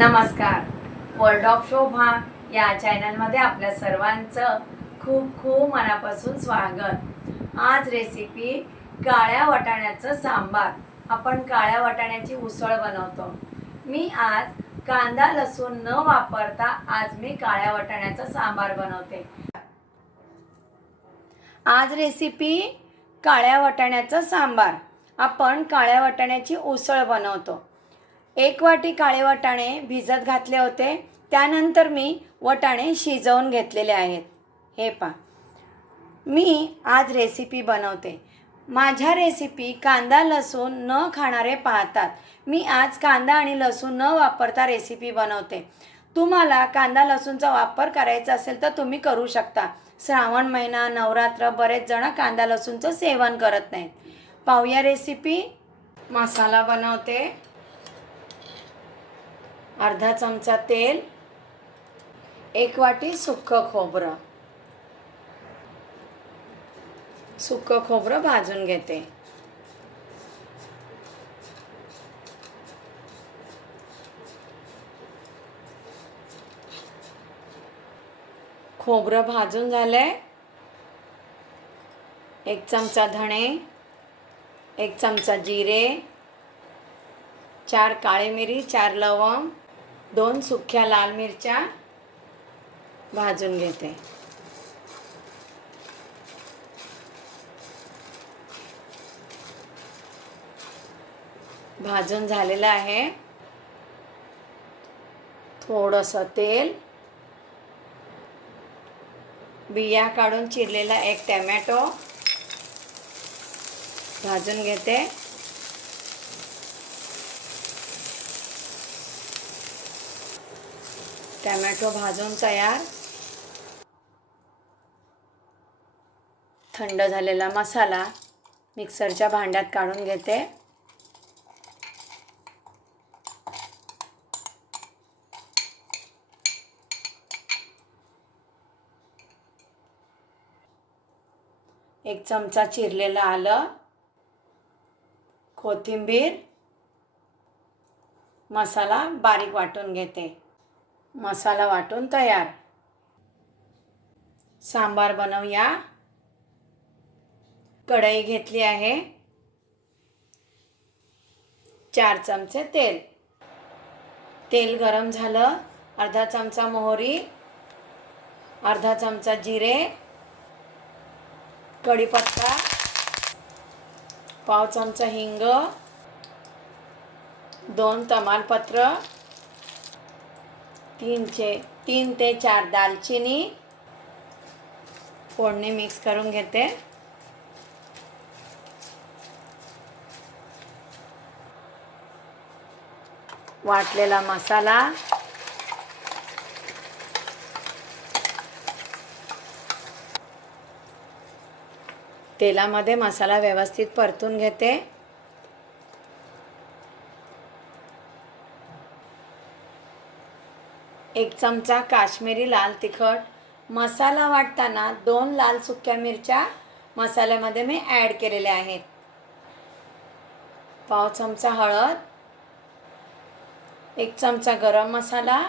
नमस्कार. World of शोभा या चॅनलमध्ये आपल्या सर्वांचं खूप खूप मनापासून स्वागत. आज रेसिपी काळ्या वाटाण्याचं सांबार. आपण काळ्या वाटाण्याची उसळ बनवतो. मी आज कांदा लसूण न वापरता आज मी काळ्या वाटाण्याचं सांबार बनवते. आज रेसिपी काळ्या वाटाण्याचं सांबार. आपण काळ्या वाटाण्याची उसळ बनवतो. 1 वाटी काळे वाटाणे भिजत घातले होते. त्यानंतर मी वाटाणे शिजवून घेतलेले आहेत. हे पहा, मी आज रेसिपी बनवते. माझ्या रेसिपी कांदा लसूण न खाणारे पाहतात. मी आज कांदा आणि लसूण न वापरता रेसिपी बनवते. तुम्हाला कांदा लसूणचा वापर करायचा असेल तर तुम्ही करू शकता. श्रावण महिना, नवरात्र, बरेच जण कांदा लसूणचं सेवन करत नाहीत. पाहूया रेसिपी. मसाला बनवते. अर्धा चमचा तेल, 1 वाटी सुक्कं खोबरं. सुक्कं खोबरं भाजून घेते. खोबरं भाजून झालंय. 1 चमचा धणे, 1 चमचा जिरे, 4 काळे मिरी, 4 लवंग, 2 सुक्या लाल मिरच्या भाजून घेते. भाजून झालेलं आहे. थोडंसं तेल, बिया काढून चिरलेला 1 टोमॅटो भाजून घेते. टोमॅटो भाजून तयार. थंड झालेला मसाला मिक्सरच्या भांड्यात काढून घेते. एक चमचा चिरलेलं आलं, कोथिंबीर, मसाला बारीक वाटून घेते. मसाला वाटून तयार. सांबार बनवूया. कढई घेतली आहे. 4 चमचे तेल. तेल गरम झालं. अर्धा चमचा मोहरी, अर्धा चमचा जिरे, कढीपत्ता, पाव चमचा हिंग, 2 तमालपत्र, 3 ते 4 दालचिनी फोडणी मिक्स करून घेते. वाटलेला मसाला, तेलामध्ये मसाला व्यवस्थित परतून घेते. एक चमचा काश्मीरी लाल तिखट. मसाला वाटताना 2 लाल सुक्या मिरच्या मसाल्यामध्ये मी ॲड केलेल्या आहेत. पाव चमचा हळद, 1 चमचा गरम मसाला.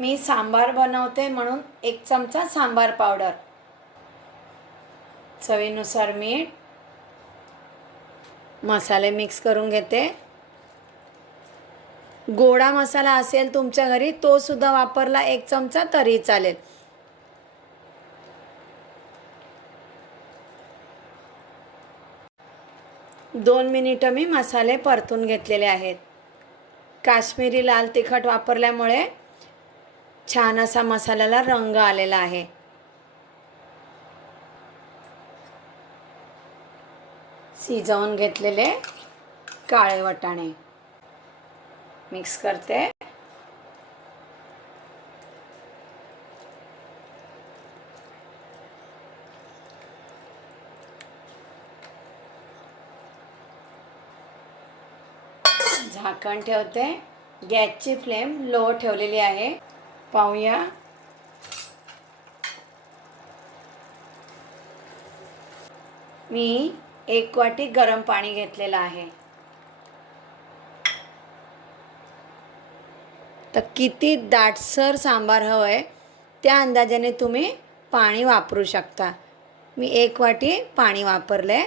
मी सांबार बनवते म्हणून 1 चमचा सांबार पावडर, चवीनुसार मीठ. मसाले मिक्स करून घेते. गोडा मसाला असेल तुमच्या घरी तो सुद्धा वापरला 1 चमचा तरी चालेल. दोन मिनिटं मी मसाले परतून घेतलेले आहेत. काश्मीरी लाल तिखट वापरल्यामुळे छान असा मसाल्याला रंग आलेला आहे. शिजवून घेतलेले काळे वाटाणे मिक्स करते. झाकण ठेवते. गॅसची फ्लेम लो ठेवलेली आहे. पाहूया. मी 1 वाटी गरम पाणी घेतलेलं आहे. तर किती दाटसर सांबार हवं आहे त्या अंदाजाने तुम्ही पाणी वापरू शकता. मी 1 वाटी पाणी वापरले.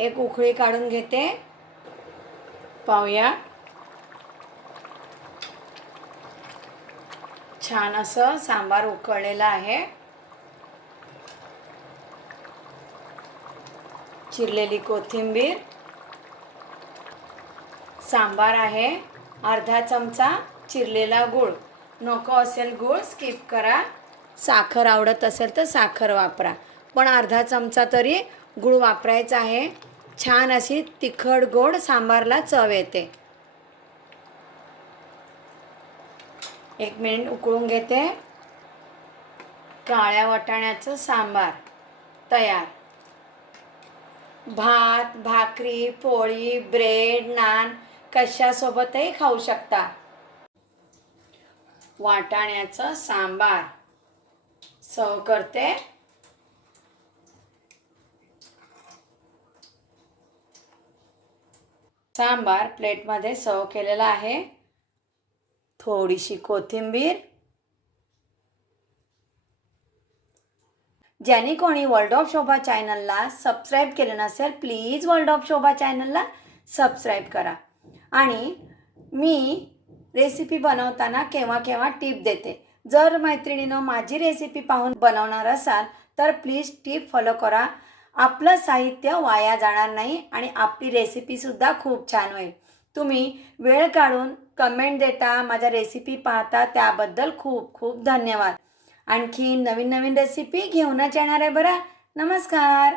एक उकळी काढून घेते. पाहूया, छान असं सांबार उकळलेलं आहे. चिरलेली कोथिंबीर, सांबार आहे, अर्धा चमचा चिरलेला गूळ. नको असेल गूळ स्किप करा. साखर आवडत असेल तर साखर वापरा, पण अर्धा चमचा तरी गूळ वापरायचा आहे. छान अशी तिखट गोड सांबारला चव येते. 1 मिनिट उकळून घेते. काळ्या वाटाण्याचं सांबार तयार. भात, भाकरी, पोळी, ब्रेड, नान कशासोबतही खाऊ शकता. वाटाण्याचं सांबार सर्व करते. सांबार प्लेटमध्ये सर्व केलेला आहे. थोडीशी कोथिंबीर. ज्यांनी कोणी वर्ल्ड ऑफ शोभा चॅनलला सबस्क्राईब केलं नसेल, प्लीज वर्ल्ड ऑफ शोभा चॅनलला सबस्क्राईब करा. आणि मी रेसिपी बनवताना केव्हा केव्हा टिप देते. जर मैत्रिणीनं माझी रेसिपी पाहून बनवणार असाल तर प्लीज टिप फॉलो करा. आपलं साहित्य वाया जाणार नाही आणि आपली रेसिपीसुद्धा खूप छान होईल. तुम्ही वेळ काढून कमेंट देता, माझ्या रेसिपी पाहता, त्याबद्दल खूप खूप धन्यवाद. आणखी नवीन नवीन रेसिपी घेऊनच येणार आहे बरं. नमस्कार.